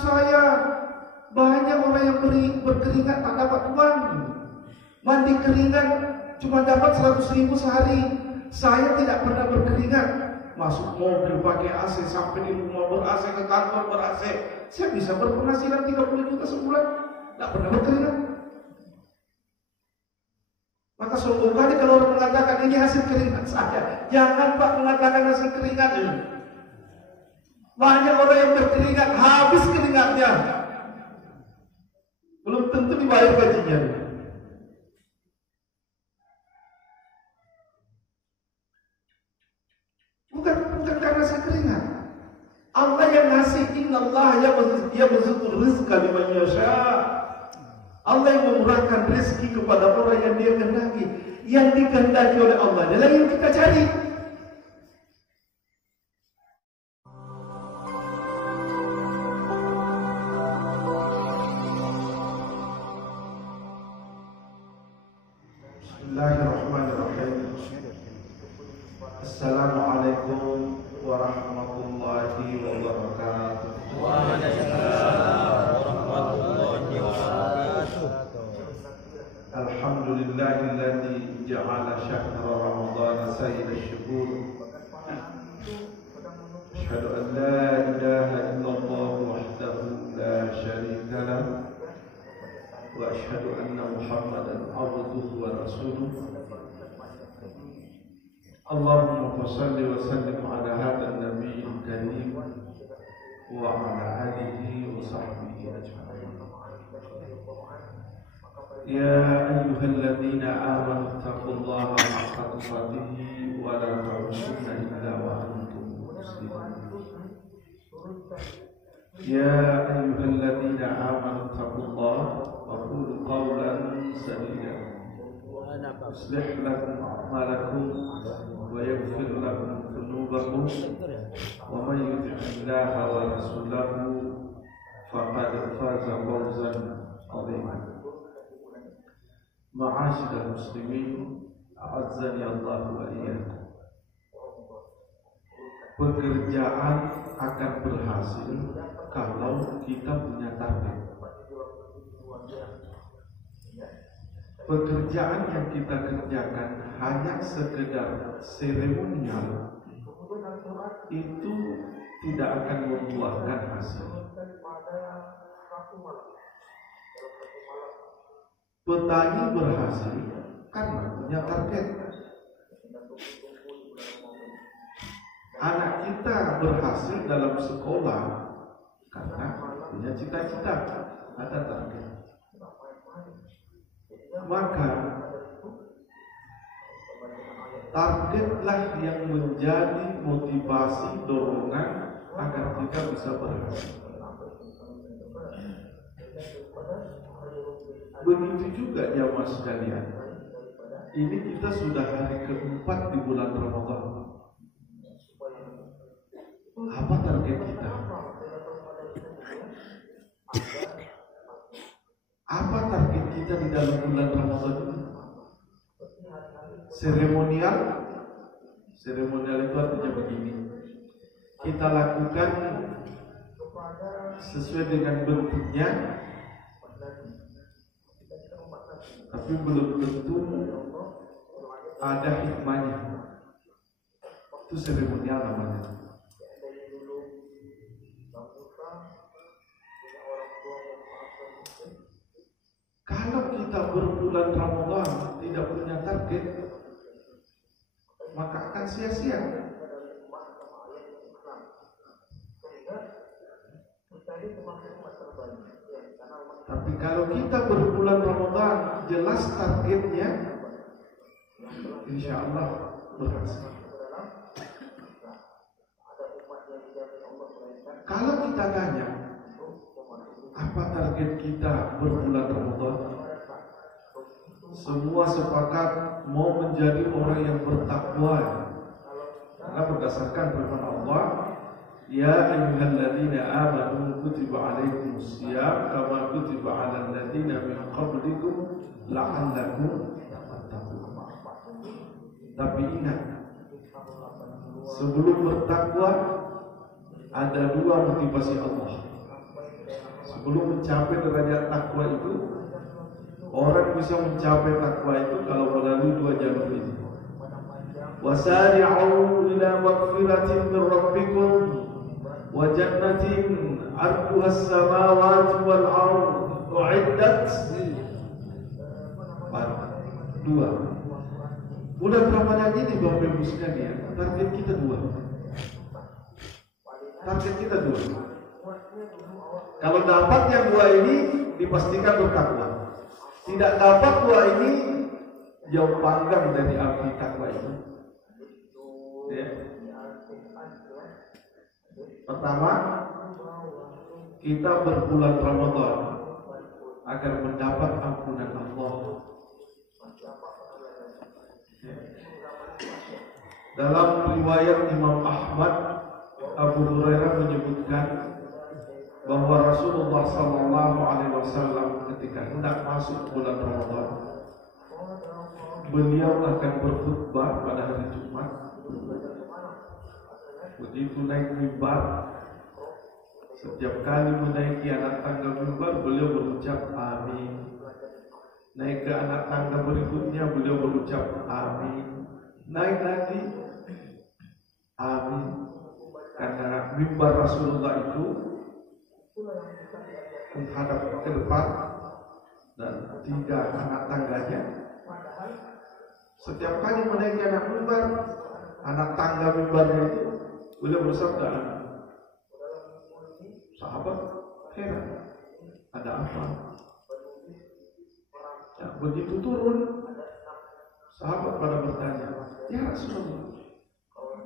saya. Banyak orang yang berkeringat tak dapat uang. Mandi keringat cuma dapat 100.000 sehari. Saya tidak pernah berkeringat. Masuk mobil pakai AC, sampai di rumah ber-AC, ke kantor ber-AC. Saya bisa berpenghasilan 30 juta sebulan. Tak pernah berkeringat. Maka sungguh kali kalau orang mengatakan ini hasil keringat saya. Jangan Pak mengatakan hasil keringat ini. Banyak orang yang berkeringat, habis keringatnya, belum tentu dibayar gajinya. Bukan karena saya keringat. Allah yang ngasih. Innallaha yabsutur rizqa liman yasha. Allah yang memurahkan rezeki kepada orang yang Dia kehendaki. Yang dikehendaki oleh Allah adalah yang kita cari. Bismillahirrahmanirrahim. Assalamualaikum warahmatullahi wabarakatuh. Waalaikumsalam warahmatullahi wabarakatuh. Alhamdulillahilladzi ja'ala syahra Ramadan sayyid asy-syuhur. Asyhadu an la ilaha illallah wahdahu la syarika lah wa asyhadu anna Muhammadan abduhu wa rasuluh. Allahumma shalli wa sallim ala hadzal nabiyil karim wa ala alihi wa sahbihi ajma'in. Ya ayyuhalladzina amanu taqullaha haqqa tuqatih wa la tamutunna illa wa antum muslimun. Ya ayyuhalladzina amanu taqullaha wa qulu qawlan sadida yuslih lakum a'malakum wa yaghfir lakum dhunubakum wa man yuti'illaha wa rasulahu faqad faza fawzan 'aziman. Ma'asyiral muslimin, a'azzani Allah wa iyyakum. Pekerjaan akan berhasil kalau kita punya target. Pekerjaan yang kita kerjakan hanya sekedar seremonial itu tidak akan membuahkan hasil. Petani berhasil karena punya target. Anak kita berhasil dalam sekolah karena punya cita-cita, ada target. Maka targetlah yang menjadi motivasi dorongan agar kita bisa berhasil. Begitu juga jamaah sekalian. Ini kita sudah hari keempat di bulan Ramadan. Apa target kita? Apa target kita di dalam bulan Ramadan ini? Seremonial itu artinya begini. Kita lakukan sesuai dengan bentuknya, tapi belum tentu ada hikmahnya. Itu seremonial namanya. Kalau kita berbulan Ramadan tidak punya target, maka akan sia-sia. Tapi kalau kita berbulan Ramadan jelas targetnya, insya Allah berhasil. Kalau kita tanya, apa target kita berbulan Ramadan? Semua sepakat mau menjadi orang yang bertakwa. Karena berdasarkan firman Allah, ya ayyuhalladzina amanu kutiba alaikumus syiyam kama kutiba alal ladzina min qablikum la'allakum tattaqun. Tapi ingat, sebelum bertakwa ada dua motivasi Allah. sebelum mencapai derajat takwa itu, orang bisa mencapai takwa itu kalau melalui dua jalur ini. Wasari'u ila maghfiratin min rabbikum wa jannatin 'arduha as-samawati wal ardh u'iddat. Dua. Bulan Ramadan ini Bapak Ibu sekalian, target kita dua. Target kita dua. Kalau dapat yang dua ini dipastikan bertakwa. Tidak dapat dua ini jauh panggang dari arti takwa itu. Ya. Pertama, kita berbulan Ramadan agar mendapat ampunan Allah. Ya. Dalam riwayat Imam Ahmad, Abu Hurairah menyebutkan bahwa Rasulullah SAW ketika hendak masuk bulan Ramadan, beliau akan berkhutbah pada hari Jumat. Begitu naik mimbar, setiap kali menaiki anak tangga mimbar, beliau berucap amin. Naik ke anak tangga berikutnya, beliau berucap amin. Naik lagi, amin. Karena mimbar Rasulullah itu menghadap ke depan dan tiga anak tangganya. Setiap kali menaiki anak mimbar, anak tangga mimbarnya itu, beliau bersabda, sahabat heran, ada apa? Ya, begitu turun, sahabat pada bertanya, ya Rasulullah,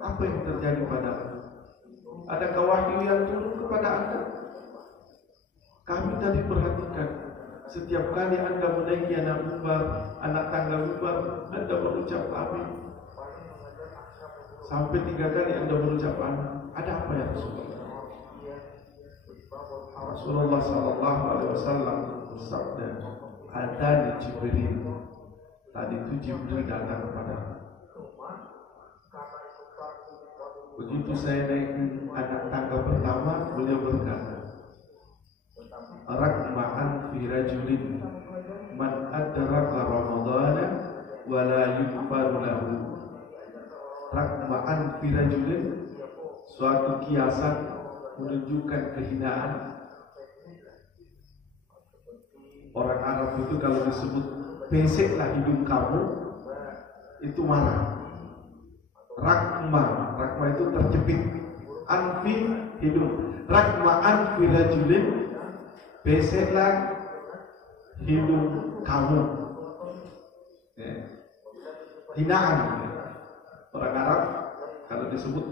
apa yang terjadi padamu? Adakah wahyu yang turun kepada Anda? Kami tadi perhatikan, setiap kali Anda menaiki anak tangga mimbar, Anda berucap amin. Sampai 3 kali Anda berucap amin. Ada apa ya Rasulullah? Rasulullah SAW bersabda, "Atani Jibril." Tadi itu Jibril datang kepada. Begitu saya naik anak tangga pertama, beliau berkata, "Rakma'an fi rajulin man adraka Ramadana wa la yughfaru lahu." Rakma'an fi rajulin, suatu kiasan menunjukkan kehinaan. Orang Arab itu kalau disebut peseklah hidung kamu, itu marah. Rakma itu terjepit. Anfi hidung. Rakma anfi rajulin, peseklah hidung kamu. Ya. Hinaan. Orang Arab kalau disebut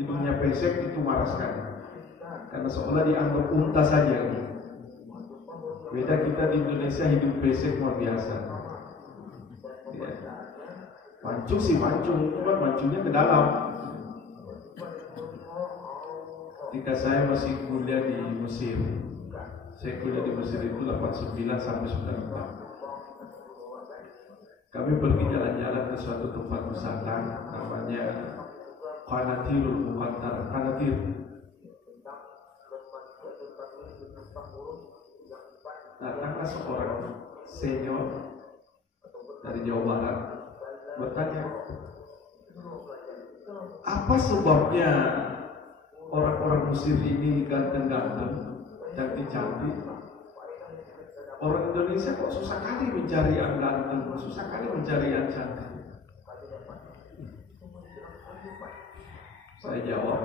hidungnya pesek itu marah sekali. Karena seolah dianggap unta saja. Beda kita di Indonesia hidung pesek luar biasa. Ya. Mancung sih mancung, cuma mancungnya ke dalam. Ketika saya masih kuliah di Mesir, saya kuliah di Mesir itu 89 sampai 94. Kami pergi jalan-jalan ke suatu tempat wisata namanya Qanatirul Muqantar. Qanatir. Datanglah seorang senior dari Jawa Barat bertanya, apa sebabnya orang-orang Mesir ini ganteng-ganteng, cantik-cantik? Orang Indonesia kok susah kali mencari yang ganteng, susah kali mencari yang cantik. Saya jawab,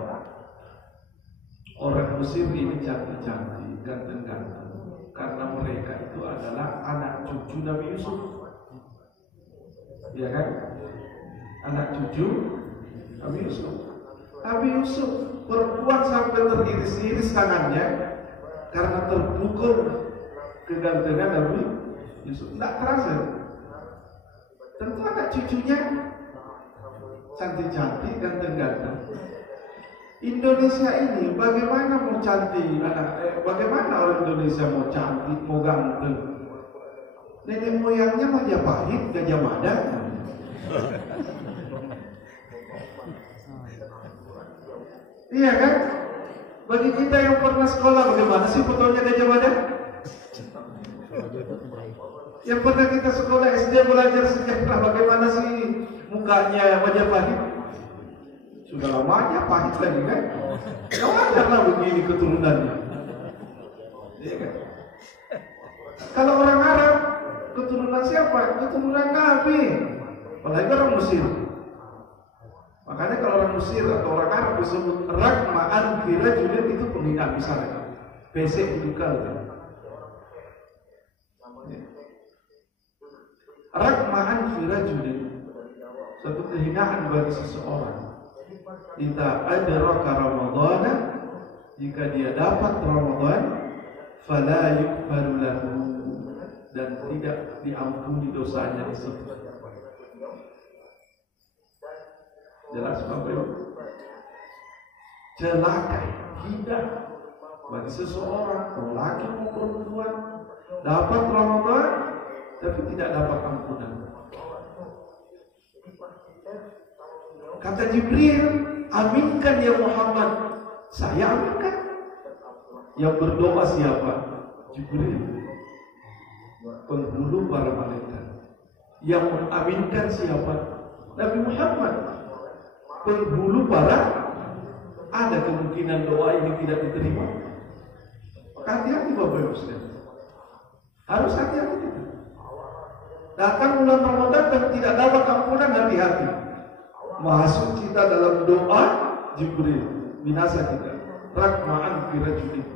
orang Mesir ini cantik-cantik, ganteng-ganteng, karena mereka itu adalah anak cucu Nabi Yusuf. Ya kan? Anak cucu Nabi Yusuf. Nabi Yusuf perempuan sampai teriris-iris tangannya karena terpukul kegantengan Nabi Yusuf. Tidak terasa. Tentu anak cucunya cantik-cantik, ganteng-ganteng. Indonesia ini bagaimana mau cantik bagaimana orang Indonesia mau cantik, mau ganteng? Nenek moyangnya Majapahit, Gajah Mada. Iya kan? Bagi kita yang pernah sekolah, bagaimana sih fotonya Gajah Mada? Yang pernah kita sekolah SD belajar sejarah, bagaimana sih mukanya Majapahit? Sudah lamanya pahit lagi kan? Ya wajarlah begini keturunannya. Iya kan? Kalau orang Arab, keturunan siapa? Keturunan Nabi. Apalagi orang Mesir. Makanya kalau orang Mesir atau orang Arab disebut rakma'an firajulin, itu penghinaan misalnya. Pesek dukal. Rakma'an firajulin, satu kehinaan bagi seseorang. Idza adraka Ramadhana, jika dia dapat Ramadan, fala yughfaru lahu, dan tidak diampuni dosanya di situ. Jelas Bapak? Celaka tidak bagi seseorang, laki maupun perempuan, dapat Ramadan tapi tidak dapat ampunan. Kata Jibril, aminkan ya Muhammad. Saya aminkan. Yang berdoa siapa? Jibril, penghulu para malaikat. Yang mengaminkan siapa? Nabi Muhammad, penghulu para. Ada kemungkinan doa ini tidak diterima. Hati-hati Bapak Ibu sekalian. Harus hati-hati kita. Datang bulan Ramadan dan tidak dapat ampunan, hati-hati. Masuk kita dalam doa Jibril, binasa kita. Rakma'an firajulin.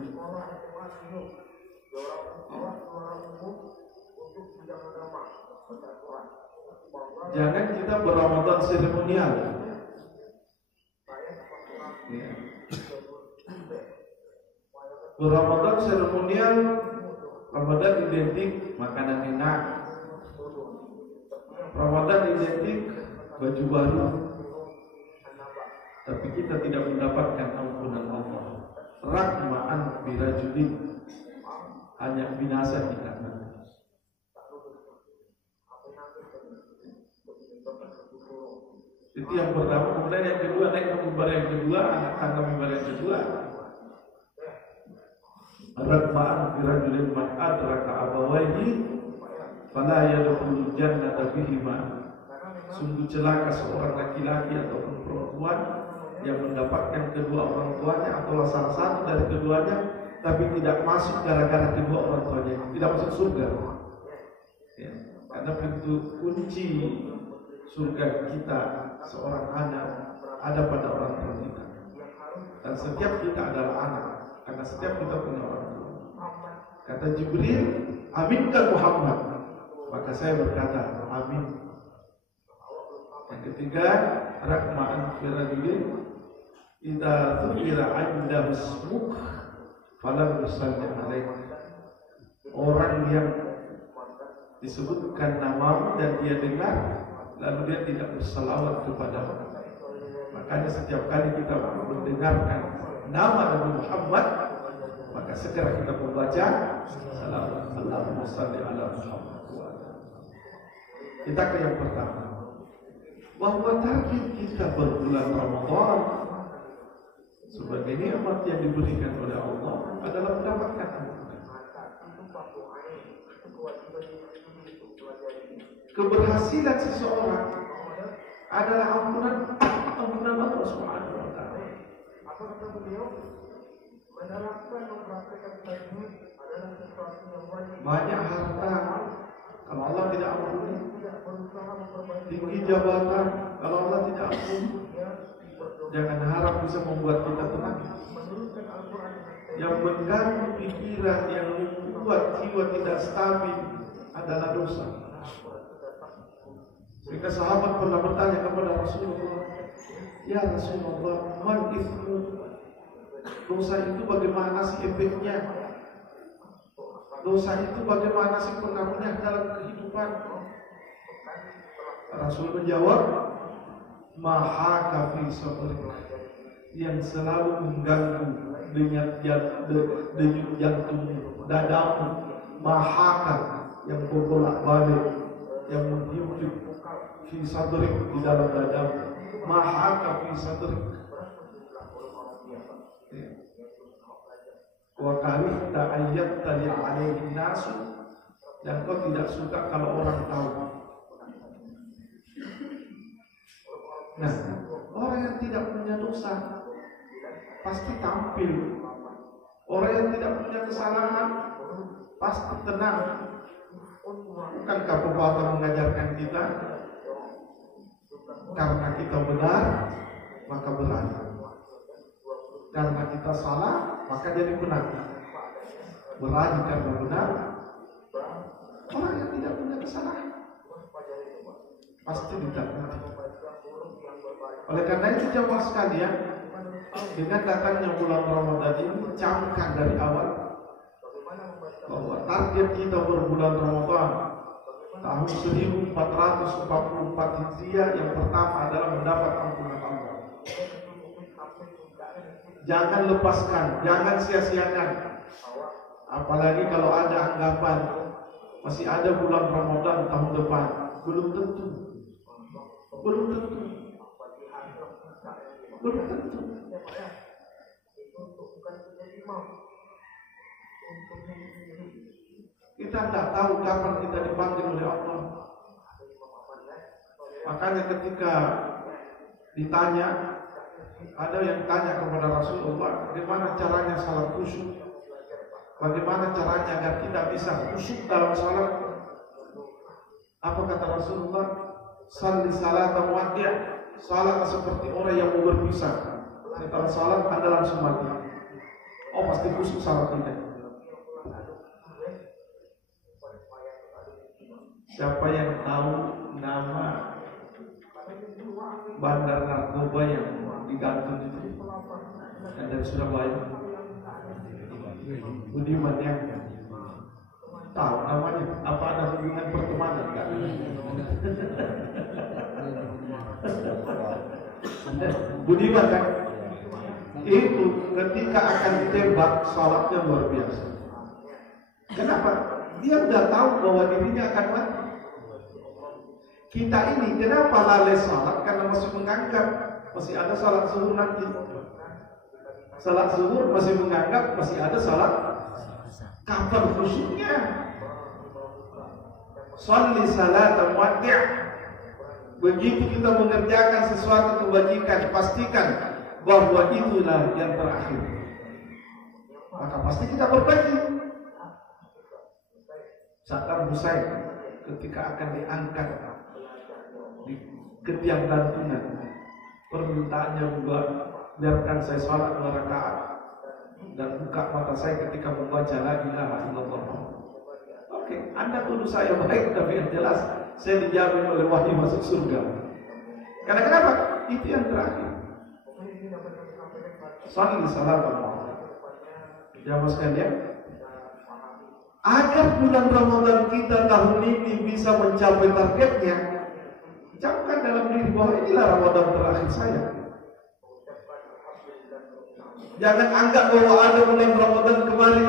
Jangan kita berRamadan seremonial. Ya. BerRamadan seremonial, Ramadan identik makanan enak, Ramadan identik baju baru, tapi kita tidak mendapatkan ampunan Allah. Rakma'an birajulin, hanya binasa kita. Itu yang pertama. Kemudian yang kedua, naik ke mimbar yang kedua, anak tangga mimbar yang kedua. Rakma'an birajulin man adraka abawaihi fala yadkhulul jannata bihima. Sungguh celaka seorang laki-laki ataupun perempuan yang mendapatkan kedua orang tuanya atau salah satu dari keduanya, tapi tidak masuk gara-gara kedua orang tuanya, tidak masuk surga. Ya, karena pintu kunci surga kita seorang anak ada pada orang tua kita. Dan setiap kita adalah anak, karena setiap kita punya orang tua. Kata Jibril, aminkan Muhammad. Maka saya berkata, amin. Yang ketiga, rakma'an firajulin idza dzukira 'indahu ismuk falam yusalli 'alaik. Orang yang disebutkan namamu dan dia dengar, lalu dia tidak bersalawat kepadamu. Makanya setiap kali kita mendengarkan nama Nabi Muhammad, maka segera kita membaca salawat. Allahumma shalli ala Muhammad. Kita ke yang pertama, bahwa target kita berbulan Ramadan sebagai nikmat yang diberikan oleh Allah adalah mendapatkan ampunan. Keberhasilan seseorang adalah ampunan Allah Subhanahu wa taala. Banyak harta, kalau Allah tidak ampuni. Tinggi jabatan, kalau Allah tidak ampuni. Jangan harap bisa membuat kita tenang. Yang mengganggu pikiran, yang membuat jiwa tidak stabil adalah dosa. Sehingga sahabat pernah bertanya kepada Rasulullah, ya Rasulullah, man ithmu? Dosa itu bagaimana sih efeknya? Dosa itu bagaimana sih pengaruhnya dalam kehidupan? Rasul menjawab, mahaka fi sabri, yang selalu mengganggu denyut jantung dadamu. Mahaka, yang berbolak-balik, yang menghimpit fi sadrik, di dalam dadamu. Mahaka fi sadrik. Wa karihta ayyabtali alaihi nasu, dan kau tidak suka kalau orang tahu. Nah, orang yang tidak punya dosa pasti tampil. Orang yang tidak punya kesalahan pasti tenang. Bukankah pepatah mengajarkan kita, karena kita benar maka berani, karena kita salah maka jadi benar. Berani karena benar. Orang yang tidak punya kesalahan pasti ditakuti. Oleh karena itu jemaah sekalian, dengan datangnya bulan Ramadan ini, camkan dari awal bahwa target kita berbulan Ramadan tahun 1444 Hijriah yang pertama adalah mendapat ampunan Allah. Jangan lepaskan, jangan sia-siakan. Apalagi kalau ada anggapan masih ada bulan Ramadan tahun depan, belum tentu. Belum tentu. Belum tentu. Kita tidak tahu kapan kita dipanggil oleh Allah. Makanya ketika ditanya, ada yang tanya kepada Rasulullah, bagaimana caranya salat khusyuk? Bagaimana caranya agar kita bisa khusyuk dalam salat? Apa kata Rasulullah? Salli salatan waqi'. Salat seperti orang yang mau berpisah. Setelah salat Anda langsung mati. Oh, pasti khusyuk salat kita. Siapa yang tahu nama bandar narkoba yang digantung itu? Yang dari Surabaya. Budiman ya. Tahu namanya? Apa ada hubungan pertemanan? Enggak. Budiman kan? Itu ketika akan ditembak, salatnya luar biasa. Kenapa? Dia udah tahu bahwa dirinya akan mati. Kita ini kenapa lalai salat? Karena masih menganggap masih ada salat zuhur nanti. Salat zuhur masih menganggap masih ada salat. Kapan khusyuknya? Sholli salatan waqi'. Begitu kita mengerjakan sesuatu kebajikan, pastikan bahwa itulah yang terakhir. Maka pasti kita berbagi. Saddam Hussein ketika akan diangkat di ketiak gantungan, permintaannya juga biarkan saya salat 2 rakaat dan buka mata saya ketika membaca la ilaha illallah. Oke, Anda tuduh saya baik, tapi yang jelas saya dijamin oleh wahyu masuk surga. Karena kenapa? Itu yang terakhir. Sholli salatan. Jamaah sekalian, agar bulan Ramadan kita tahun ini bisa mencapai targetnya, ucapkan dalam diri bahwa inilah Ramadan terakhir saya. Jangan anggap bahwa ada bulan Ramadan kemarin.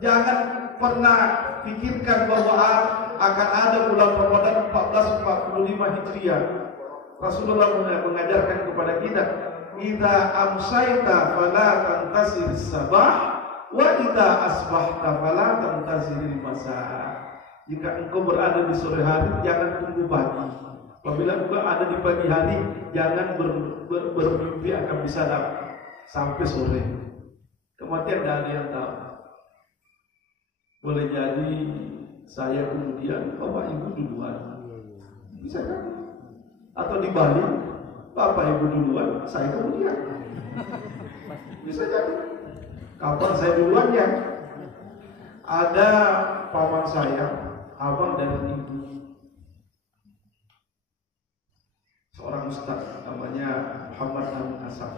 Jangan pernah pikirkan bahwa akan ada bulan Ramadan 1445 Hijriah. Rasulullah mengajarkan kepada kita, "Idza amsayta fala tantasir sabah, wa idza asbahta fala tantaziril masa." Jika engkau berada di sore hari, jangan tunggu pagi. Apabila engkau ada di pagi hari, jangan bermimpi akan bisa dapat sampai sore. Kematian tidak ada yang tahu. Boleh jadi saya kemudian, bapak ibu duluan, bisa kan? Atau dibalik, bapak ibu duluan, saya kemudian. Bisa jadi. Kapan saya duluan ya? Ada paman saya, abang dari ibu, seorang ustaz namanya Muhammad Amin Asaf.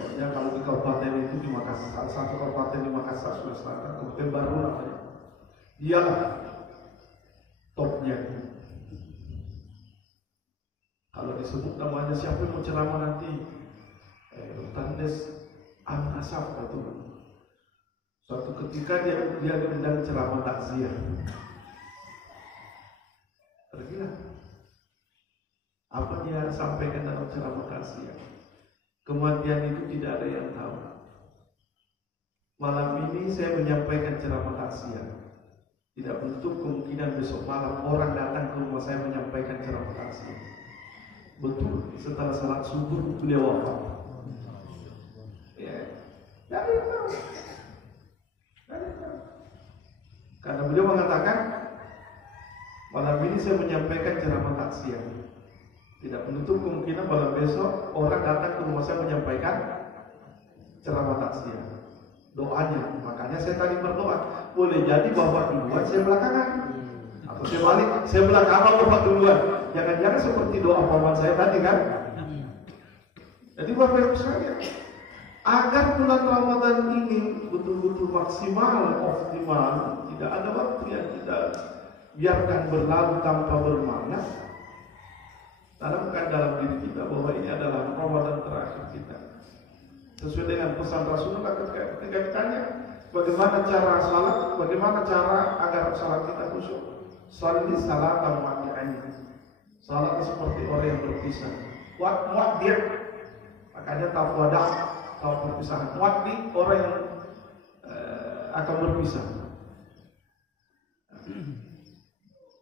Ya, kalau di kabupaten itu di Makassar, satu kabupaten di Makassar, Sulawesi Selatan, Kabupaten Baru namanya. Dialah topnya. Kalau disebut namanya siapa yang mau ceramah nanti, Tandes Amin Asaf itu. Suatu ketika dia diundang ceramah takziah. Pergilah. Apa dia sampaikan dalam ceramah takziah? Kematian itu tidak ada yang tahu. Malam ini saya menyampaikan ceramah takziah. Tidak menutup kemungkinan besok malam orang datang ke rumah saya menyampaikan ceramah takziah. Betul, setelah salat subuh beliau wafat. Ya, dari tahu. Karena beliau mengatakan, malam ini saya menyampaikan ceramah takziah. Tidak menutup kemungkinan malam besok orang datang ke rumah saya menyampaikan ceramah takziah. Doanya, makanya saya tadi berdoa. Boleh jadi bapak duluan, saya belakangan. Atau saya balik, saya belakangan bapak duluan. Jangan-jangan seperti doa paman saya tadi kan. Jadi bapak ibu sekalian, agar bulan Ramadan ini betul-betul maksimal, optimal, tidak ada waktu yang kita biarkan berlalu tanpa bermakna. Tanamkan dalam diri kita bahwa ini adalah Ramadan terakhir kita. Sesuai dengan pesan Rasulullah ketika ditanya bagaimana cara salat, bagaimana cara agar salat kita khusyuk. Shalli salatan waqi'an. Salat seperti orang yang berpisah. Muaddi', makanya tawadah, tahu perpisahan. Muaddi orang yang akan berpisah.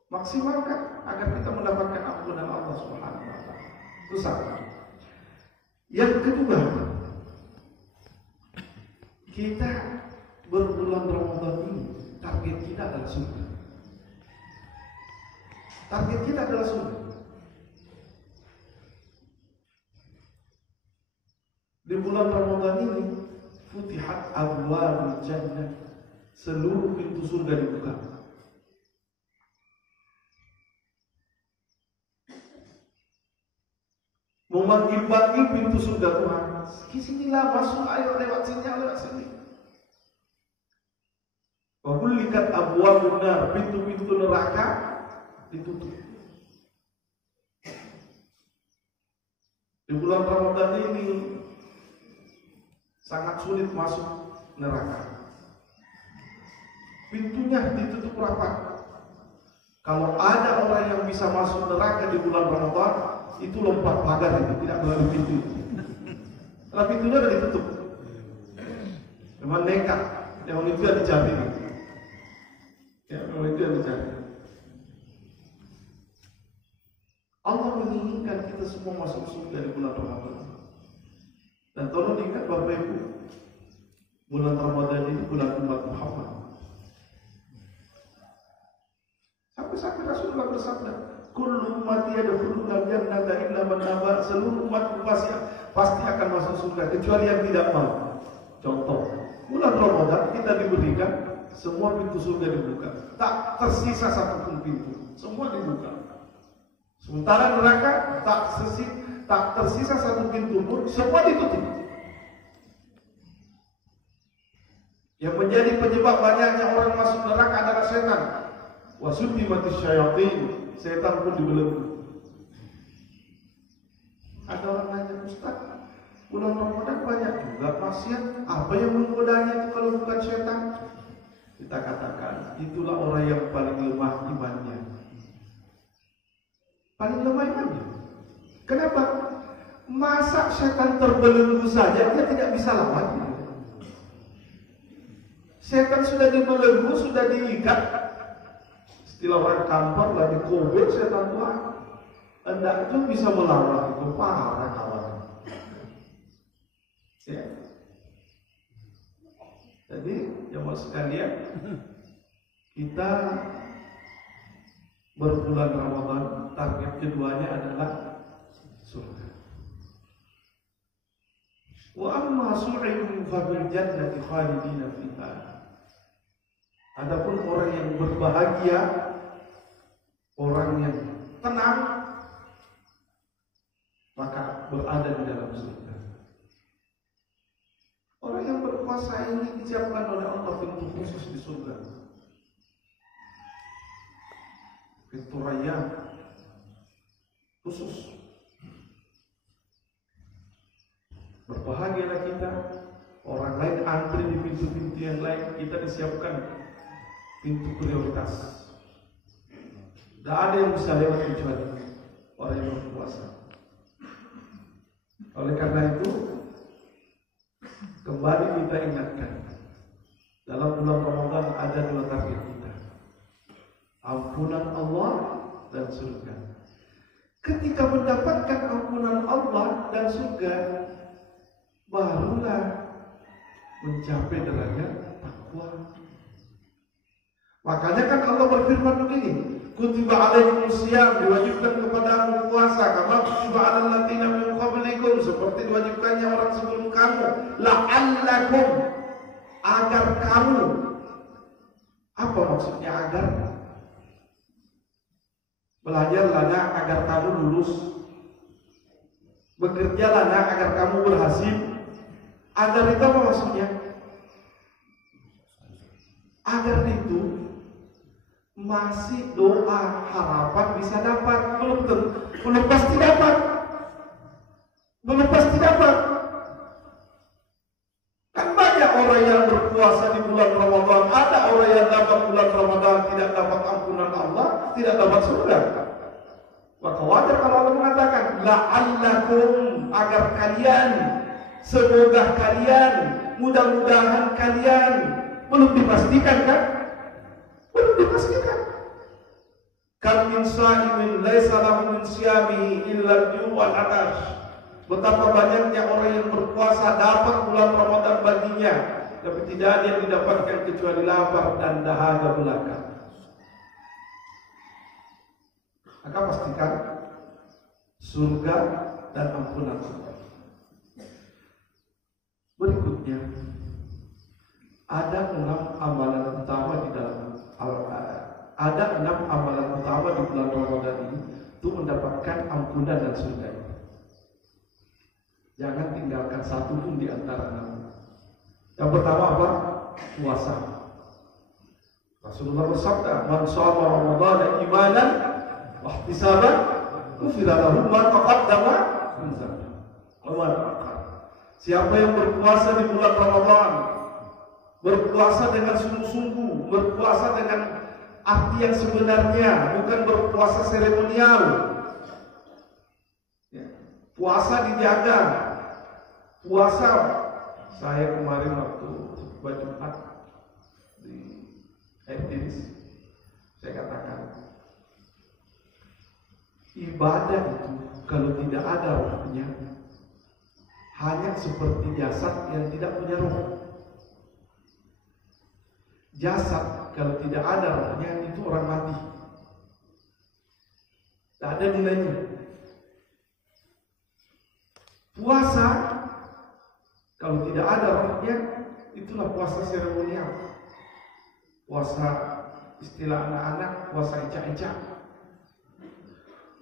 Maksimalkan agar kita mendapatkan ampunan Allah Subhanahu wa taala. Itu satu. Yang kedua, kita berbulan Ramadan ini target kita adalah surga. Target kita adalah surga. Di bulan Ramadan ini futihat abwaabul jannah, seluruh pintu surga dibuka. Memanggil-panggil pintu surga Tuhan. Kesinilah masuk, ayo lewat sini, lewat sini. Wahulikat abwaabun nar, pintu-pintu neraka ditutup. Di bulan Ramadan ini sangat sulit masuk neraka. Pintunya ditutup rapat. Kalau ada orang yang bisa masuk neraka di bulan Ramadan, itu lompat pagar itu, tidak melalui pintu itu. Karena pintunya sudah ditutup. Memang nekat, yang itu yang dicari. Ya, memang itu yang dicari. Allah menginginkan kita semua masuk surga di bulan Ramadan. Dan tolong diingat Bapak Ibu, bulan Ramadan ini bulan umat Muhammad. Sampai Rasulullah bersabda, kullu ummati yadkhuluna al-jannata illa man aba. Seluruh umat pasti akan masuk surga kecuali yang tidak mau. Contoh, bulan Ramadan kita diberikan semua pintu surga dibuka. Tak tersisa satu pun pintu, semua dibuka. Sementara neraka tak tersisa satu pintu pun, semua ditutup. Yang menjadi penyebab banyaknya orang masuk neraka adalah setan. Wasuddimatis syayatin, setan pun dibelenggu. Ada orang nanya, Ustaz, bulan Ramadan banyak juga maksiat. Apa yang menggodanya itu kalau bukan setan? Kita katakan, itulah orang yang paling lemah imannya. Paling lemah imannya. Kenapa? Masa setan terbelenggu saja dia tidak bisa lawan. Setan sudah dibelenggu, sudah diikat. Istilah orang kantor lagi COVID, setan tua. Hendak itu bisa melawan, itu parah kawan. Ya. Jadi, jemaah sekalian, kita berbulan Ramadan, target keduanya adalah surga. Wa amma su'idun fa bil jannati khalidina fiha. Adapun orang yang berbahagia, orang yang tenang, maka berada di dalam surga. Orang yang berpuasa ini disiapkan oleh Allah pintu khusus di surga. Pintu raya khusus. Berbahagialah kita. Orang lain antri di pintu-pintu yang lain, kita disiapkan pintu prioritas. Tidak ada yang bisa lewat kecuali orang yang berpuasa. Oleh karena itu, Kembali kita ingatkan, dalam bulan Ramadan ada dua target kita, ampunan Allah dan surga. Ketika mendapatkan ampunan Allah dan surga, barulah mencapai derajat takwa. Makanya kan Allah berfirman begini, kutiba alaikumusiyam, diwajibkan kepadamu puasa, kama kutiba alal ladzina min qablikum, seperti diwajibkannya orang sebelum kamu, la'allakum, agar kamu. Apa maksudnya agar? Belajarlah agar kamu lulus, bekerjalah agar kamu berhasil. Agar itu apa maksudnya? Agar itu masih doa harapan bisa dapat, belum pasti dapat, Kan banyak orang yang berpuasa di bulan Ramadan, ada orang yang dapat bulan Ramadan tidak dapat ampunan Allah, tidak dapat surga. Maka wajar kalau Allah mengatakan la'allakum, agar kalian, semoga kalian, mudah-mudahan kalian. Belum dipastikan kan? Belum dipastikan. Kam min sha'imin laisa lahu min siyamihi illa al-ju' wal 'atash. Betapa banyaknya orang yang berpuasa dapat bulan Ramadan baginya, tapi tidak ada yang didapatkan kecuali lapar dan dahaga belaka. Maka pastikan surga dan ampunan Allah. Berikutnya, ada 6 amalan utama di dalam ada 6 amalan utama di bulan Ramadan ini untuk mendapatkan ampunan dan surga. Jangan tinggalkan satu pun di antara 6. Yang pertama apa? Puasa. Rasulullah bersabda, "Man shoma Ramadhana imanan wa ihtisaban, ghufira lahu ma taqaddama min dzambihi." Siapa yang berpuasa di bulan Ramadan, berpuasa dengan sungguh-sungguh, berpuasa dengan arti yang sebenarnya, bukan berpuasa seremonial. Puasa dijaga. Puasa, saya kemarin waktu khutbah Jumat di Edins, saya katakan ibadah itu kalau tidak ada rohnya hanya seperti jasad yang tidak punya roh. Jasad kalau tidak ada rohnya itu orang mati, tidak ada nilainya. Puasa kalau tidak ada rohnya, itulah puasa seremonial. Puasa istilah anak-anak, puasa ecak-ecak.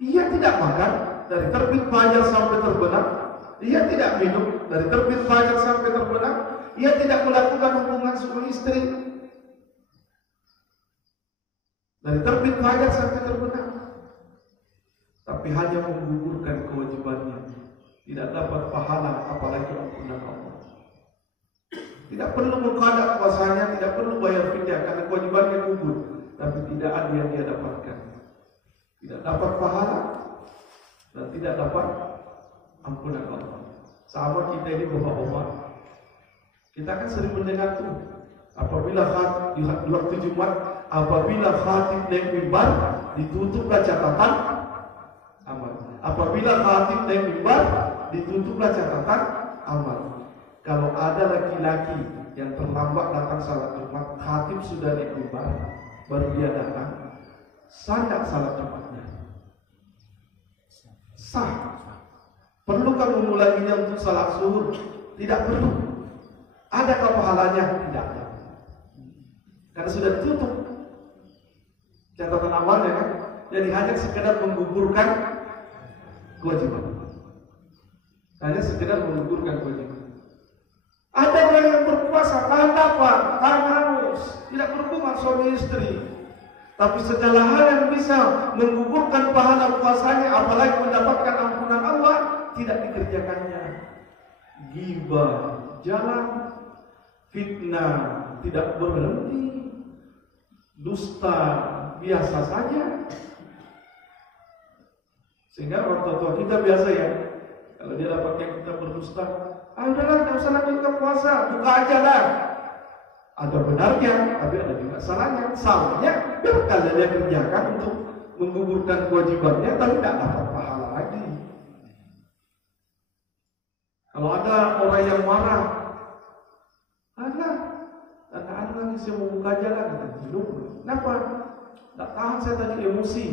Ia tidak makan dari terbit fajar sampai terbenam. Ia tidak minum dari terbit fajar sampai terbenam. Ia tidak melakukan hubungan suami istri dari terbit fajar sampai terbenam. Tapi hanya menggugurkan kewajibannya. Tidak dapat pahala apalagi ampunan Allah. Tidak perlu mengqada puasanya, tidak perlu bayar fidyah karena kewajibannya gugur, tapi tidak ada yang dia dapatkan. Tidak dapat pahala dan tidak dapat ampunan Allah. Sama kita ini bapak-bapak. Kita kan sering mendengar tuh, apabila di waktu Jumat, apabila khatib naik mimbar, ditutuplah catatan amal. Apabila khatib naik mimbar, ditutuplah catatan amal. Kalau ada laki-laki yang terlambat datang salat Jumat, khatib sudah naik mimbar, baru dia datang, sah tak salat Jumatnya? Sah. Perlukah mengulanginya untuk salat zuhur? Tidak perlu. Adakah pahalanya? Tidak ada. Karena sudah ditutup catatan amalnya kan? Jadi hanya sekedar menggugurkan kewajiban. Hanya sekedar menggugurkan kewajiban. Ada orang yang berpuasa, tahan lapar, tahan haus, tidak berhubungan suami istri. Tapi segala hal yang bisa menggugurkan pahala puasanya, apalagi mendapatkan ampunan Allah, tidak dikerjakannya. Ghibah jalan, fitnah tidak berhenti, dusta biasa saja. Sehingga orang tua kita biasa ya, kalau dia dapatkan kita berdusta, udahlah, tidak usah lanjutkan puasa, buka aja lah. Ada benarnya, tapi ada juga salahnya. Salahnya, biarkan dia kerjakan untuk menggugurkan kewajibannya, tapi tidak dapat pahala lagi. Kalau ada orang yang marah, anak lagi saya mau buka aja lah, kenapa? Tak tahan saya tadi emosi.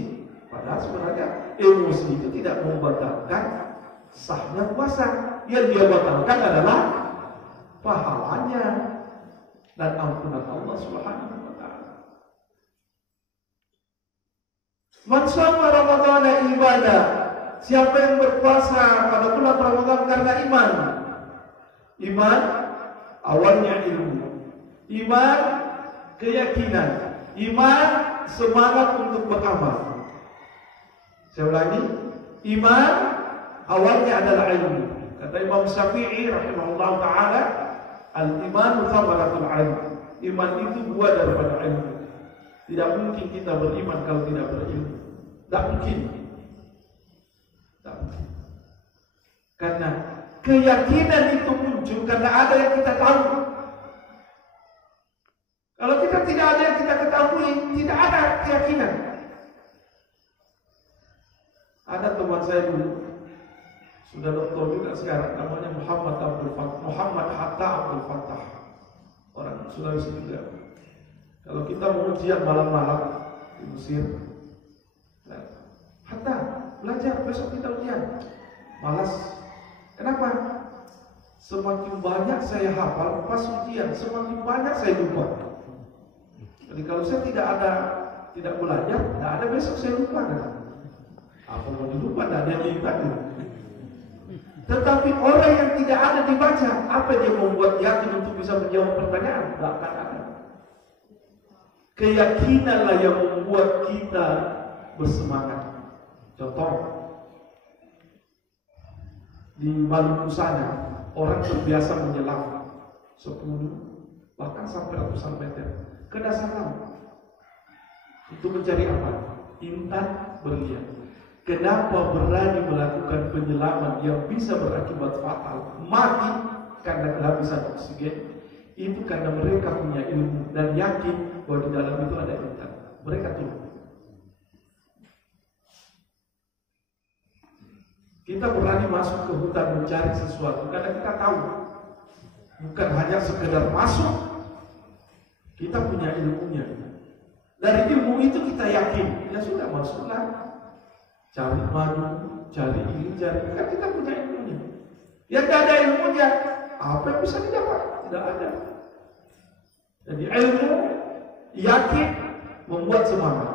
Padahal sebenarnya emosi itu tidak membatalkan sahnya puasa. Yang dia batalkan adalah pahalanya dan ampunan Allah Subhanahu wa taala. Man shoma Ramadhana ibadah. Siapa yang berpuasa pada bulan Ramadan karena iman. Iman awalnya ilmu. Iman keyakinan. Iman semangat untuk beramal. Saya ulangi, iman awalnya adalah ilmu. Kata Imam Syafi'i rahimahullah ta'ala, al-iman thamaratul ilm. Iman itu buah daripada ilmu. Tidak mungkin kita beriman kalau tidak berilmu. Tak mungkin. Tak mungkin. Karena keyakinan itu muncul karena ada yang kita tahu. Kalau kita tidak ada yang kita ketahui, tidak ada keyakinan. Ada teman saya dulu, sudah doktor juga sekarang, namanya Muhammad Hatta Abdul Fattah, orang Sulawesi juga. Kalau kita mau ujian malam-malam di Mesir, Hatta belajar, besok kita ujian. Malas. Kenapa? Semakin banyak saya hafal pas ujian, semakin banyak saya lupa. Jadi kalau saya tidak belajar, tidak ada besok saya lupa kan? Apa mau dilupa? Tidak ada yang lipat. Tetapi orang yang tidak ada dibaca, apa dia membuat yakin untuk bisa menjawab pertanyaan? Tidak akan ada. Keyakinanlah yang membuat kita bersemangat. Contoh, di Maluku sana, orang terbiasa menyelam 10 bahkan sampai ratusan meter ke dasar laut untuk mencari apa? Intan berlian. Kenapa berani melakukan penyelaman yang bisa berakibat fatal, mati karena kehabisan oksigen? Itu karena mereka punya ilmu dan yakin bahwa di dalam itu ada intan. Mereka turun. Kita berani masuk ke hutan mencari sesuatu karena kita tahu bukan hanya sekedar masuk, kita punya ilmunya. Dari ilmu itu kita yakin, ya sudah masuklah. Cari madu, cari ini, cari kan kita punya ilmunya. Yang tidak ada ilmunya, apa yang bisa didapat? Tidak ada. Jadi ilmu, yakin, membuat semangat.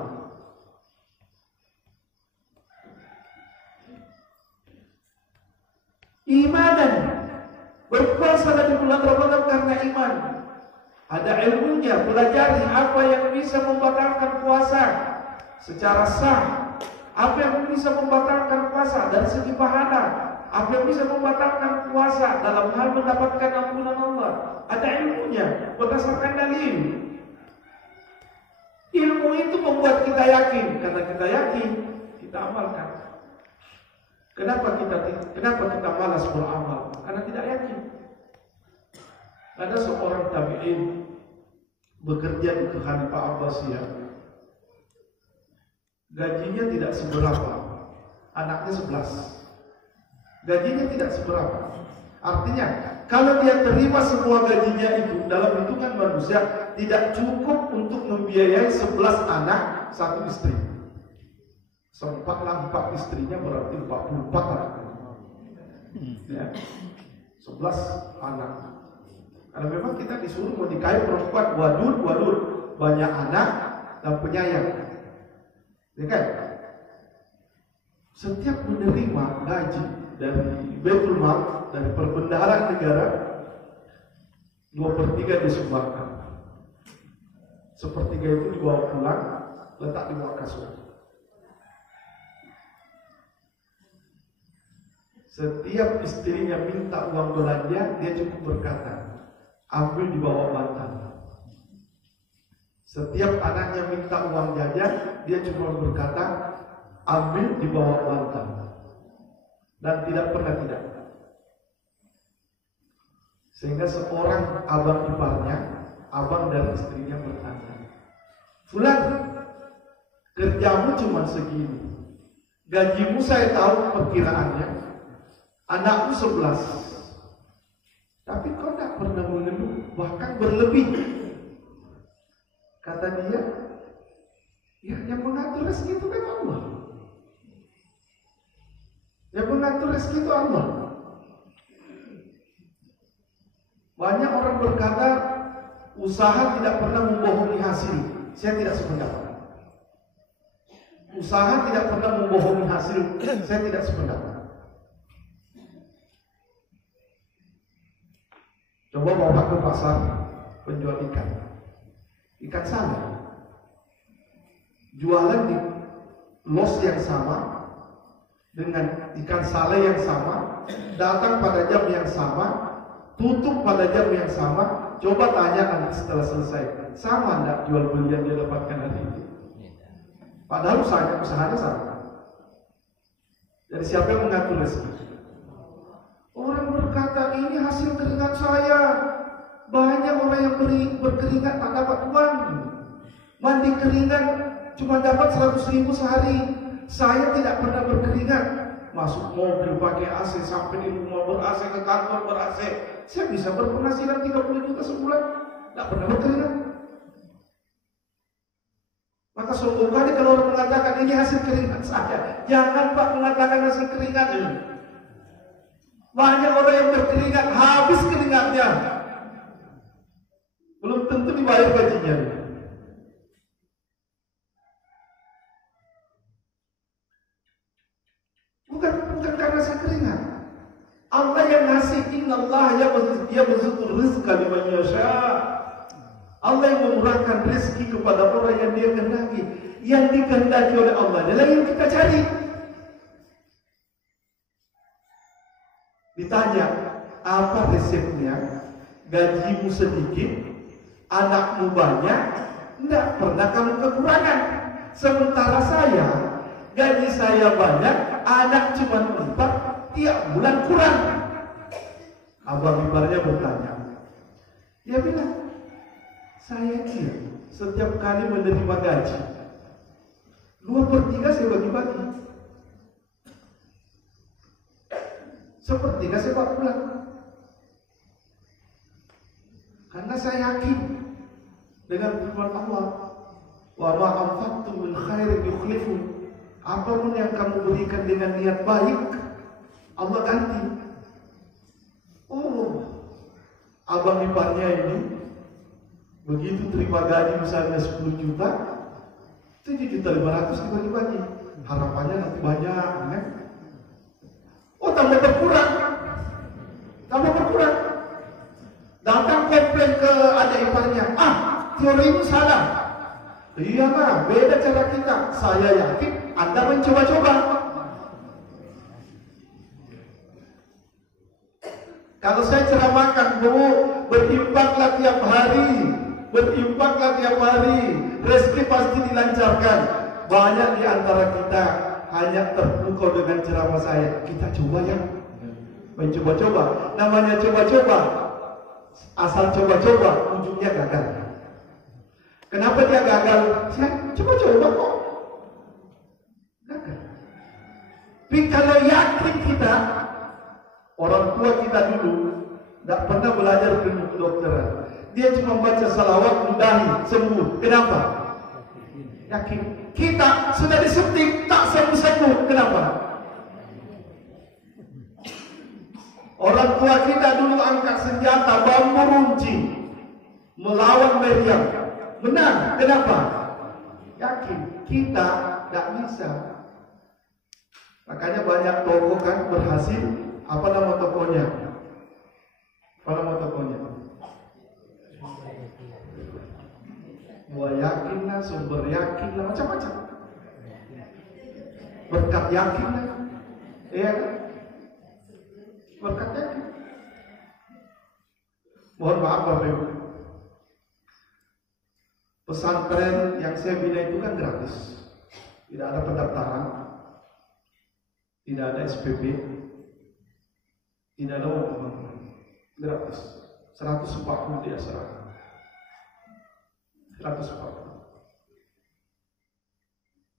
Imanan, berpuasa dari bulan Ramadan karena iman. Ada ilmunya, pelajari apa yang bisa membatalkan puasa secara sah. Apa yang bisa membatalkan puasa dari segi pahala. Apa yang bisa membatalkan puasa dalam hal mendapatkan ampunan Allah. Ada ilmunya, berdasarkan dalil. Ilmu itu membuat kita yakin. Karena kita yakin, kita amalkan. Kenapa kita malas beramal? Karena tidak yakin. Ada seorang tabi'in bekerja di Khalifah Abbasiyah. Gajinya tidak seberapa. Anaknya 11. Gajinya tidak seberapa. Artinya, kalau dia terima semua gajinya itu dalam hitungan manusia, tidak cukup untuk membiayai 11 anak, 1 istri. Sempatlah 4 istrinya berarti 44 anak. Ya. 11 anak. Karena memang kita disuruh menikahi perempuan wadud, banyak anak dan penyayang. Ya kan? Setiap menerima gaji dari Baitul Mal, dari perbendaharaan negara, 2/3 disumbangkan. 1/3 itu dibawa pulang, letak di bawah kasur. Setiap istrinya minta uang belanja, dia cukup berkata, ambil di bawah bantal. Setiap anaknya minta uang jajan, dia cuma berkata, ambil di bawah bantal. Dan tidak pernah tidak. Sehingga seorang abang iparnya, abang dari istrinya bertanya, "Fulan, kerjamu cuma segini. Gajimu saya tahu perkiraannya. Anakmu 11. Tapi kau tak pernah mengeluh, bahkan berlebih." Kata dia, "Ya, yang mengatur rezeki itu kan Allah. Yang mengatur rezeki itu Allah." Banyak orang berkata, usaha tidak pernah membohongi hasil. Saya tidak sependapat. Usaha tidak pernah membohongi hasil. Saya tidak sependapat. Coba bawa ke pasar penjual ikan. Ikan saleh. Jualan di los yang sama dengan ikan saleh yang sama, datang pada jam yang sama, tutup pada jam yang sama. Coba tanya nanti setelah selesai, sama enggak jual beli yang dia dapatkan hari itu? Padahal usahanya sama. Jadi siapa yang mengatur rezeki? Orang berkata, "Ini hasil keringat saya. Banyak orang yang berkeringat tak dapat uang. Mandi keringat cuma dapat 100.000 sehari. Saya tidak pernah berkeringat. Masuk mobil pakai AC, sampai di rumah ber-AC, ke kantor ber-AC. Saya bisa berpenghasilan 30 juta sebulan. Tak pernah berkeringat." Maka sungguh kali kalau orang mengatakan ini hasil keringat saya. Jangan Pak mengatakan hasil keringat ini. Banyak orang yang berkeringat, habis keringatnya, belum tentu dibayar gajinya. Bukan karena hasil keringat. Allah yang ngasih. Innallaha yabsutur rizqa liman yasha. Allah yang memurahkan rezeki kepada orang yang Dia kehendaki. Yang dikehendaki oleh Allah adalah yang kita cari. Ditanya, apa resepnya? Gajimu sedikit, anakmu banyak, tidak pernah kamu kekurangan. Sementara saya, gaji saya banyak, anak cuma 4, tiap bulan kurang. Abang iparnya bertanya. Dia bilang, "Saya kira setiap kali menerima gaji, 2/3 saya bagi-bagi. Sepertiga saya bawa pulang. Karena saya yakin dengan firman Allah, wa ma anfaqtum min khairin yukhlifu." Apapun yang kamu berikan dengan niat baik, Allah ganti. Oh, abang iparnya ini begitu terima gaji misalnya 10 juta, 7.500.000 dibagi-bagi. Harapannya nanti banyak, kan? Oh, tambah berkurang. Datang komplain ke adik iparnya, teori ini salah. Iya mah, beda cara kita. Saya yakin Anda mencoba-coba. Kalau saya ceramahkan, Bu, berinfaklah tiap hari, rezeki pasti dilancarkan. Banyak di antara kita hanya terpukau dengan ceramah saya. Kita coba ya, mencoba-coba. Namanya coba-coba, asal coba-coba, ujungnya gagal. Kenapa dia gagal? Saya coba-coba kok gagal. Tapi kalau yakin kita, orang tua kita dulu tidak pernah belajar ilmu kedokteran. Dia cuma baca salawat, mudahi, sembuh. Kenapa? Yakin. Kita sudah disuntik, tak sembuh-sembuh. Kenapa? Orang tua kita dulu angkat senjata, bambu runcing, melawan Maryam. Menang. Kenapa? Yakin. Kita tidak bisa. Makanya banyak tokoh kan berhasil. Apa nama tokohnya? Gua yakin lah, sumber yakin lah, macam-macam. Berkat yakin lah, iya kan? Berkat yakin. Mohon maaf Bapak Ibu. Pesantren yang saya bina itu kan gratis. Tidak ada pendaftaran, tidak ada SPP, tidak ada uang, gratis. 140 dia serahkan. 140.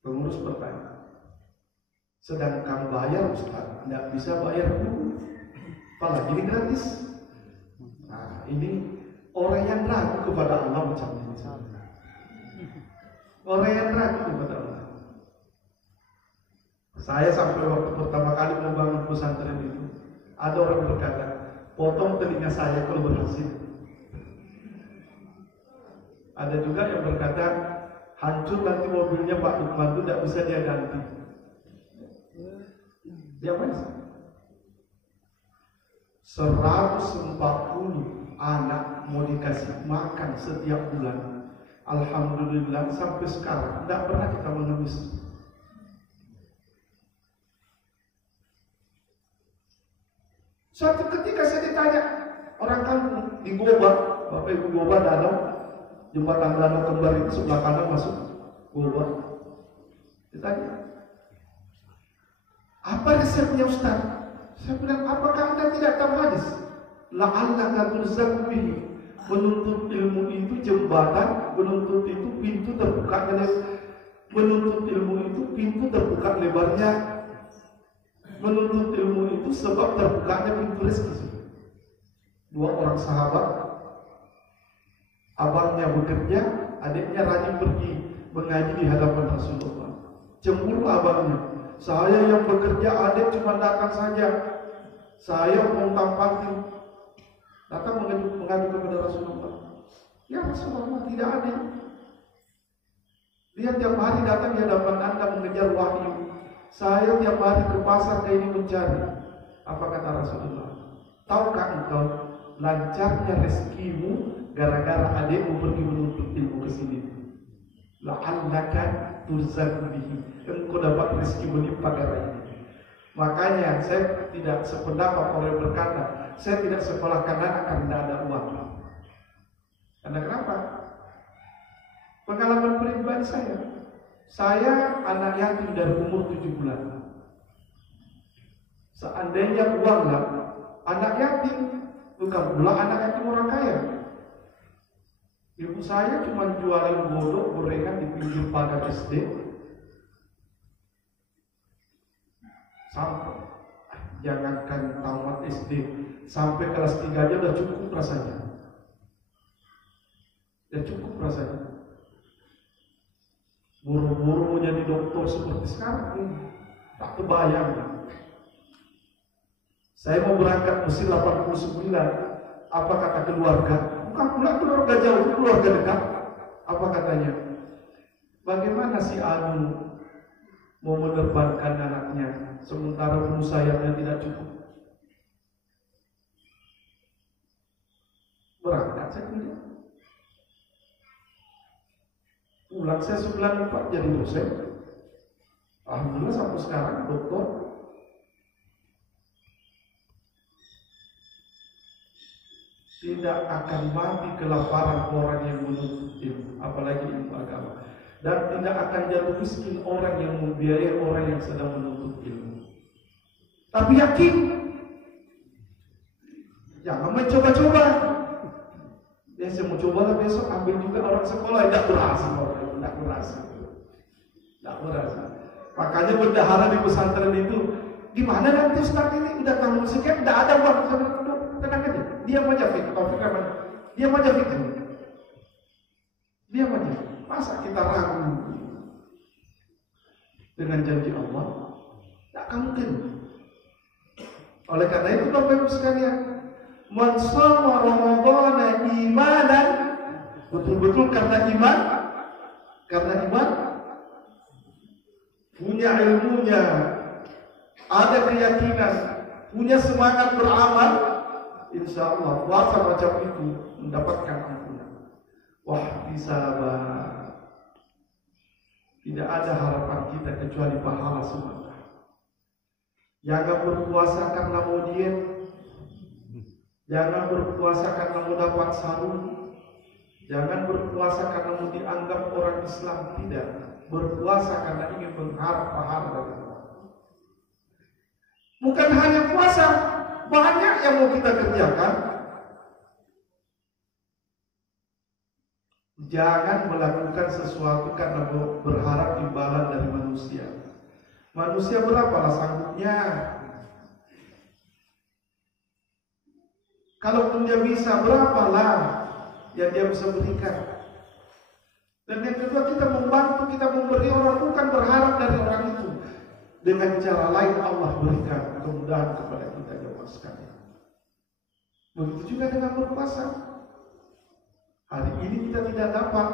Pengurus bertanya, sedangkan bayar Ustaz, tidak bisa bayar dulu, apalagi ini gratis. Nah, ini orang yang ragu kepada Allah macam ini. Orang yang ragu kepada Allah. Saya sampai waktu pertama kali membangun pesantren itu, ada orang berkata, potong telinga saya kalau berhasil. Ada juga yang berkata, hancur nanti mobilnya Pak Lukman itu tidak bisa dia ganti. Dia masih 140 anak mau dikasih makan setiap bulan. Alhamdulillah sampai sekarang tidak pernah kita mengemis. Suatu ketika saya ditanya orang kampung di Goba, Bapak Ibu Goba dalam jembatan Danau Kembar itu sebelah kanan masuk Goba. Ditanya, apa resepnya Ustaz? Saya bilang, apakah Anda tidak tahu hadis? La'allaka turzaqu bihi. Menuntut ilmu itu jembatan, menuntut itu pintu terbuka, menuntut ilmu itu pintu terbuka lebarnya, menuntut ilmu itu sebab terbukanya pintu rezeki. Dua orang sahabat, abangnya bekerja, adiknya rajin pergi mengaji di hadapan Rasulullah. Cemburu abangnya, saya yang bekerja, adik cuma datang saja. Saya pontang-panting datang mengadu kepada Rasulullah. Ya Rasulullah, tidak ada. Dia tiap hari datang di hadapan Anda mengejar wahyu. Saya tiap hari ke pasar ke ini mencari. Apa kata Rasulullah? Tahukah engkau lancarnya rezekimu gara-gara adikmu pergi menuntut ilmu ke sini? La'allaka turzaqu bihi. Engkau dapat rezeki berlimpah gara ini. Makanya saya tidak sependapat orang berkata, saya tidak sekolah karena akan tidak ada uang. Karena kenapa? Pengalaman pribadi saya anak yatim dari umur 7 bulan. Seandainya uanglah anak yatim, bukan pula anak yatim orang kaya. Ibu saya cuma jualin godok gorengan di pinggir pagar SD. Sampai jangankan tamat SD, sampai kelas 3 aja udah cukup rasanya. Udah cukup rasanya. Buru-buru jadi dokter seperti sekarang ini, tak kebayang. Saya mau berangkat Mesir 89. Apa kata keluarga? Bukan pula keluarga jauh, keluarga dekat. Apa katanya? Bagaimana si Anu mau menerbangkan anaknya sementara bunuh sayapnya tidak cukup? Berangkat saya tidak. Pulang saya 94 jadi dosen. Alhamdulillah sampai sekarang dokter. Tidak akan mati kelaparan orang yang menuntut ilmu, apalagi ilmu agama. Dan tidak akan jatuh miskin orang yang membiayai orang yang sedang menuntut ilmu. Tapi yakin, jangan mencoba-coba. Ya saya mau coba lah besok ambil juga orang sekolah, tidak berhasil orang, tidak berhasil. Makanya bendahara di pesantren itu, gimana nanti Ustaz ini udah tanggung sekian, tidak ada uang, tenang aja. Dia aja fikir, dia aja fikir. Dia aja. Masa kita ragu dengan janji Allah? Tak mungkin. Oleh karena itu Bapak Ibu sekalian, man shoma Ramadhana imanan, betul-betul karena iman, punya ilmunya, ada keyakinan, punya semangat beramal, insya Allah puasa macam itu mendapatkan ampunan. Wah, sabar. Tidak ada harapan kita kecuali pahala semata. Jangan berpuasa karena mau diet. Jangan berpuasa karena mau dapat sarung. Jangan berpuasa karena mau dianggap orang Islam. Tidak. Berpuasa karena ingin mengharap pahala dari Allah. Bukan hanya puasa, banyak yang mau kita kerjakan. Jangan melakukan sesuatu karena berharap imbalan dari manusia. Manusia berapalah sanggupnya? Kalaupun dia bisa, berapalah yang dia bisa berikan. Dan yang kedua, kita membantu, kita memberi orang, bukan berharap dari orang itu. Dengan cara lain Allah berikan kemudahan kepada kita jemaah sekalian. Begitu juga dengan berpuasa. Hari ini kita tidak dapat,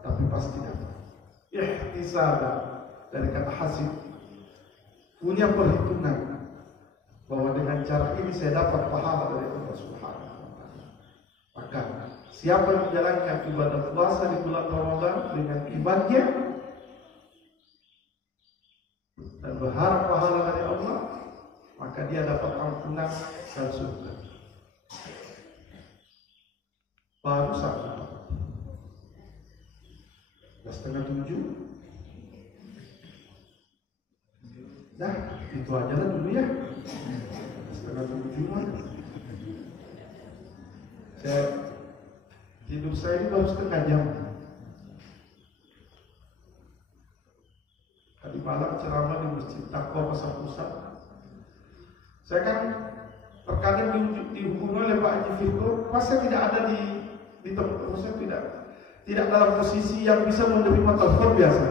tapi pasti dapat. Ihtisaba dari kata hasib, punya perhitungan bahwa dengan cara ini saya dapat pahala dari Allah Subhanahu wa taala. Maka siapa yang menjalankan ibadah puasa di bulan Ramadan dengan imannya dan berharap pahala dari Allah, maka dia dapat ampunan dan surga. Baru 6:30. Dah, itu aja lah dulu ya. 6:30 lah. Tidur saya ini baru setengah jam. Tadi malam ceramah di Masjid Taqwa Pasar Pusat. Saya kan terkadang dihubungi oleh Pak Haji Firko, pas saya tidak ada di tempat, saya tidak dalam posisi yang bisa menerima telepon biasa.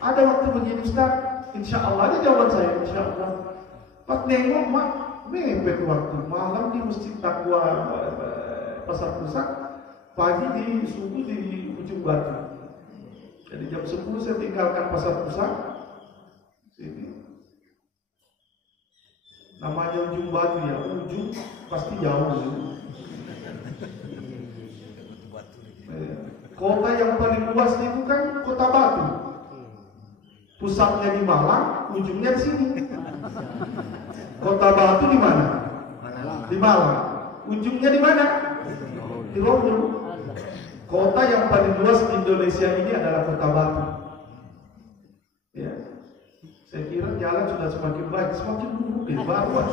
Ada waktu begini Ustaz, insya Allah ada jawaban saya, insya Allah. Pas nengok mak, mepet waktu malam di Masjid Taqwa Pasar Pusat, pagi di subuh di Ujung Batu. Jadi jam 10 saya tinggalkan Pasar Pusat sini. Namanya Ujung Batu ya, ujung pasti jauh. Kota yang paling luas itu kan Kota Batu. Pusatnya di Malang, ujungnya di sini. Kota Batu di mana? Di Malang. Ujungnya di mana? Di Lombok. Kota yang paling luas di Indonesia ini adalah Kota Batu. Ya. Saya kira jalan sudah semakin baik, semakin buruk di baru.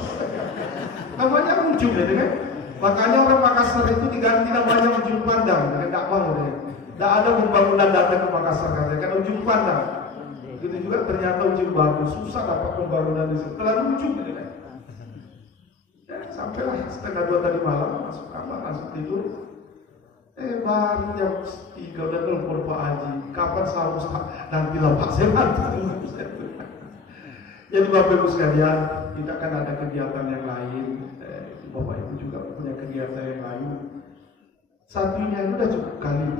Namanya ujung ya, kan? Makanya orang Makassar itu diganti namanya Ujung Pandang, tidak mau deh. Tidak ada pembangunan datang ke Makassar kan Ujung Pandang. Begitu juga ternyata Ujung Batu, susah dapat pembangunan di situ. Terlalu ujung gitu kan. Ya, sampailah 1:30 tadi malam, masuk kamar, langsung tidur. Baru jam 3 udah telepon Pak Haji, kapan sahur? Nanti lah Pak, saya bantu. Jadi Bapak Ibu sekalian, kita kan ada kegiatan yang lain. Bapak Ibu juga punya kegiatan yang lain. Satu ini aja udah cukup kali.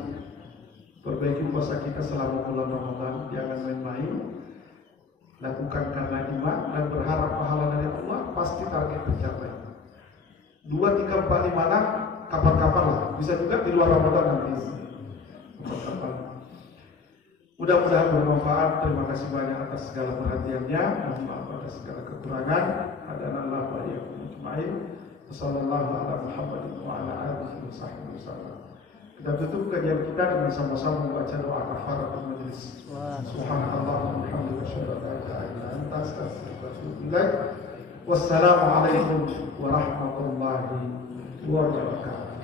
Perbaiki puasa kita selama bulan Ramadan, jangan main-main. Lakukan karena iman dan berharap pahala dari Allah, pasti target tercapai. 2, 3, 4, 5, 6, kapan-kapan lah. Bisa juga di luar Ramadan nanti. Mudah-mudahan bermanfaat. Terima kasih banyak atas segala perhatiannya. Mohon maaf atas segala kekurangan. Hadanallah wa iyyakum ajmain. Wassallallahu ala Muhammadin wa ala alihi wasallam. Kita tutup kajian kita dengan sama-sama membaca doa kafaratul majelis. Subhanallah wa bihamdihi asyhadu an la ilaha illa anta astaghfiruka wa atubu ilaik. Wassalamualaikum warahmatullahi wabarakatuh.